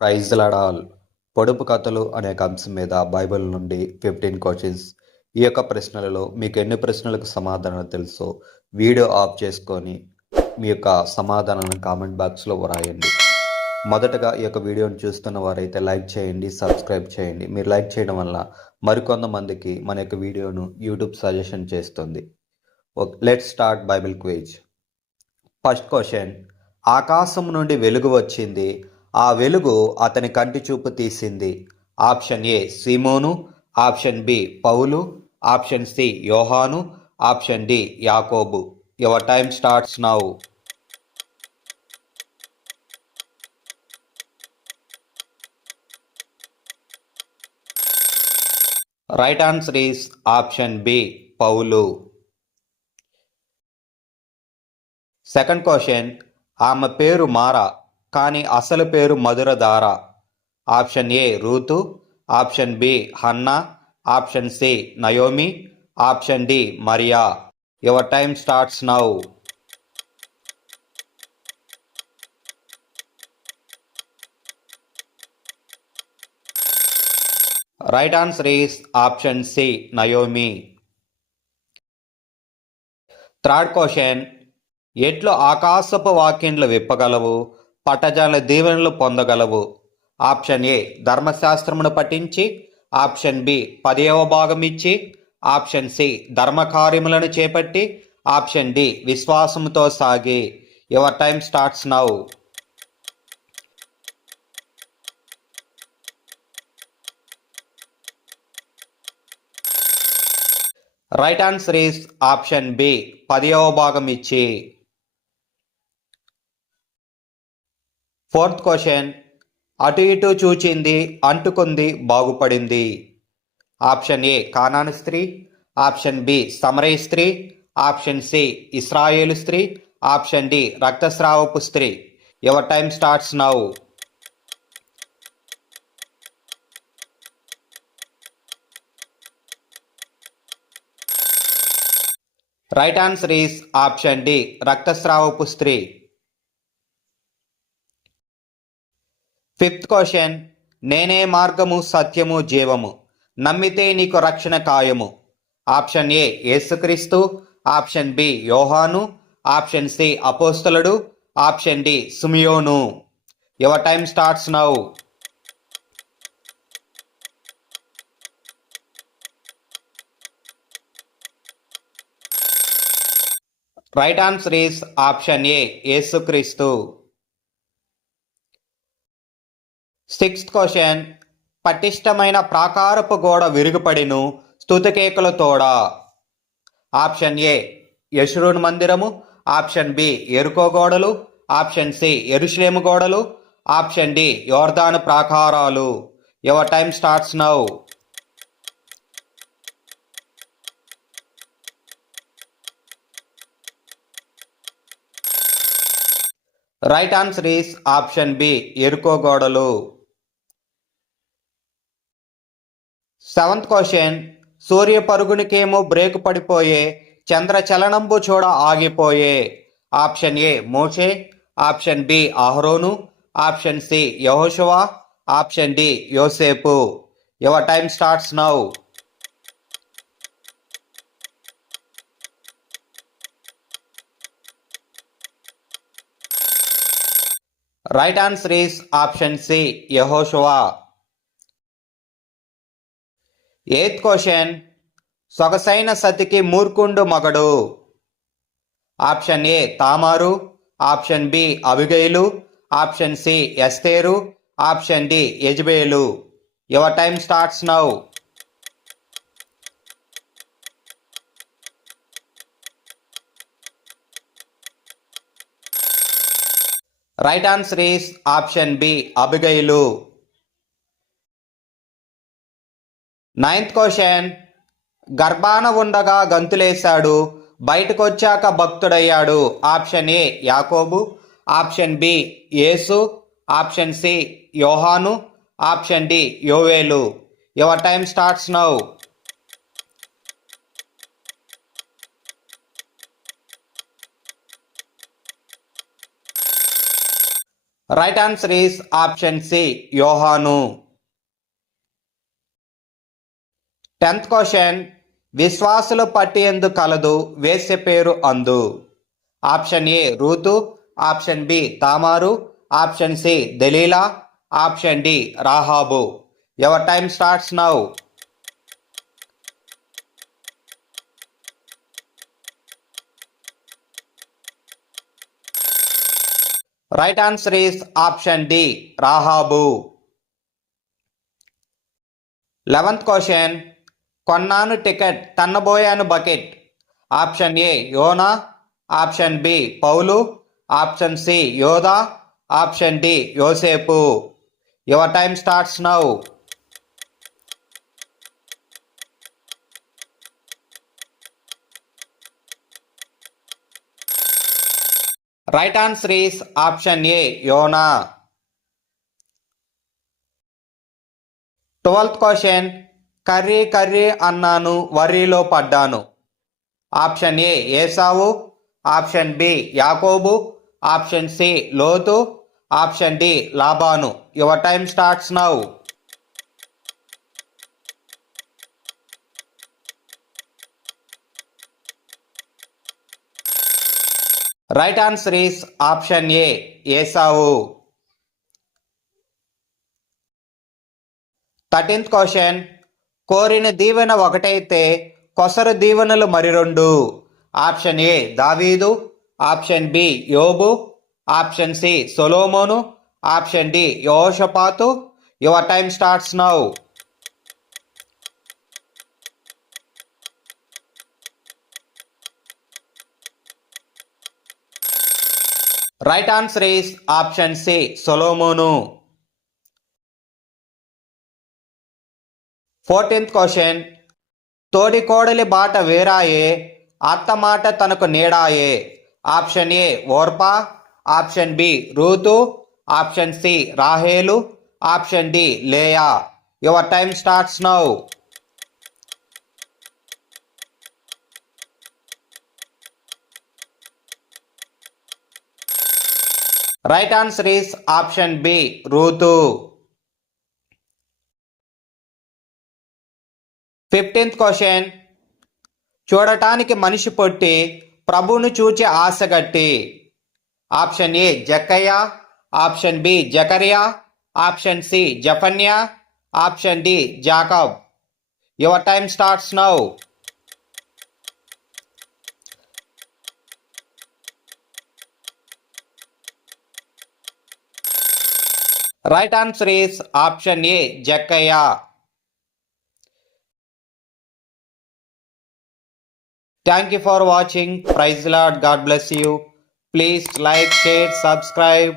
Praise లాడాల్ పొడుపు కథలు అనే ఒక అంశం మీద బైబిల్ నుండి ఫిఫ్టీన్ క్వశ్చన్స్. ఈ యొక్క ప్రశ్నలలో మీకు ఎన్ని ప్రశ్నలకు సమాధానం తెలుసో వీడియో ఆఫ్ చేసుకొని మీ యొక్క సమాధానాలను కామెంట్ బాక్స్లో వ్రాయండి. మొదటగా ఈ యొక్క వీడియోని చూస్తున్న వారైతే లైక్ చేయండి సబ్స్క్రైబ్ చేయండి. మీరు లైక్ చేయడం వల్ల మరికొంతమందికి మన యొక్క వీడియోను యూట్యూబ్ సజెషన్ చేస్తుంది. Let start bible quiz. First question ఆకాశం నుండి వెలుగు వచ్చింది. ఆ వెలుగు అతని కంటి చూపు తీసింది. ఆప్షన్ ఏ సీమోను ఆప్షన్ బి పౌలు ఆప్షన్ సి యోహాను ఆప్షన్ డి యాకోబు. Your time starts now. Right answer is option B Paul. Second question ఆమె పేరు మారా. కానీ అసలు పేరు మధురధార ఆప్షన్ ఏ రూతు ఆప్షన్ బి హన్నా ఆప్షన్ సి నయోమి option D Mariya. Your time starts now. Right answer is option C Naomi. Third question ఎట్లు ఆకాశపు వాక్యంలు విప్పగలవు? పట్టజాల దీవెనలు పొందగలవు. ఆప్షన్ ఏ ధర్మశాస్త్రమును పఠించి. ఆప్షన్ బి పదేవ భాగం ఇచ్చి. ఆప్షన్ సి ధర్మకార్యములను చేపట్టి. ఆప్షన్ డి విశ్వాసంతో సాగి. Your time starts now right answer is option B పదవ భాగం ఇచ్చి. ఫోర్త్ క్వశ్చన్ అటు ఇటు చూచింది అంటుకుంది బాగుపడింది. ఆప్షన్ ఏ కానాను స్త్రీ. ఆప్షన్ బి సమరయ స్త్రీ. ఆప్షన్ సి ఇస్రాయేలు స్త్రీ. ఆప్షన్ డి రక్తస్రావపు స్త్రీ. Your time starts now. Right answer is option D రక్తస్రావపు స్త్రీ. ఫిఫ్త్ క్వశ్చన్ నేనే మార్గము సత్యము జీవము. నమ్మితే నీకు రక్షణ ఖాయము ఆప్షన్ ఏ యేసుక్రీస్తు. ఆప్షన్ బి యోహాను. ఆప్షన్ సి అపోస్తలుడు. Option D సుమియోను. Your time starts now right answer is option A యేసుక్రీస్తు. సిక్స్త్ క్వశ్చన్ పటిష్టమైన ప్రాకారపు గోడ విరుగుపడిను స్థుతికేకుల తోడ. ఆప్షన్ ఏ యశురున్ మందిరము. ఆప్షన్ బి ఎరుకో గోడలు. ఆప్షన్ సి ఎరుశ్లేము గోడలు. ఆప్షన్ డి యోర్దాను ప్రాకారాలు. Your time starts now right answer is option B ఎరుకో గోడలు. Seventh question. సూర్య పరుగునికేమో బ్రేక్ పడిపోయే చంద్ర చలనంబు చూడ ఆగిపోయే. ఆప్షన్ ఏ మోషే ఆప్షన్ బి అహరోను ఆప్షన్ సి యహోషువా ఆప్షన్ డి యోసేపు. Your time starts now. Right answer is option C యహోషువా. ఎయిత్ క్వశ్చన్ సొగసైన సతికి మూర్ఖుండు మగడు. ఆప్షన్ ఏ తామారు. ఆప్షన్ బి అబిగైలు. ఆప్షన్ సి ఎస్తేరు. Option D యజ్బేలు. Your time starts now right answer is option B అబిగైలు. Ninth question గర్భాన ఉండగా గంతులేశాడు. బయటకు వచ్చాక భక్తుడయ్యాడు. ఆప్షన్ ఏ యాకోబు. ఆప్షన్ బి యేసు. ఆప్షన్ సి యోహాను. Option D యోవేలు. Your time starts now right answer is option C యోహాను. టెన్త్ క్వశ్చన్ విశ్వాసులు పట్టి ఎందు కలదు వేసే పేరు అందు. ఆప్షన్ ఏ రూతు. ఆప్షన్ బి తామారు. ఆప్షన్ సి దలీలా. Option D Rahab. Your time starts now. Right answer is option D Rahab. Eleventh question కొన్నాను టికెట్ తన్నబోయాను బకెట్. ఆప్షన్ ఏ యోనా ఆప్షన్ బి పౌలు ఆప్షన్ సి యోధా ఆప్షన్ డి యోసేపు. Your time starts now. Right answer is option A Yona. Twelfth question. Curry curry అన్నాను వరిలో పడ్డాను. Option A ఏసావు. Option B యాకోబు. ఆప్షన్ సి లోతు. Option D Laban your time starts now. Right answer is option A Esau. Thirteenth question. కోరిన దీవెన ఒకటైతే కొసరు దీవెనలు మరి రెండు ఆప్షన్ ఏ దావీదు ఆప్షన్ బి యోబు ఆప్షన్ సి సొలోమోను option D యోషపాతు your time starts now. Right answer is option C Solomon. Fourteenth question. తోడి కోడలి బాట వేరాయే అత్త మాట తనకు నీడాయే. ఆప్షన్ ఏ ఓర్పా ఆప్షన్ బి రూతు ఆప్షన్ సి రాహేలు option D Leah. Your time starts now. Right answer is option B Ruth. Fifteenth question చూడటానికి మనిషి పొట్టి ప్రభువును చూచి ఆశగట్టి ఆప్షన్ ఏ జక్కయ్య. ఆప్షన్ బి జకరియా. Option C జఫన్యా. Option D Jacob. Your time starts now right answer is option A Jakkayya. Thank you for watching. Praise Lord. God bless you. Please like, share, subscribe.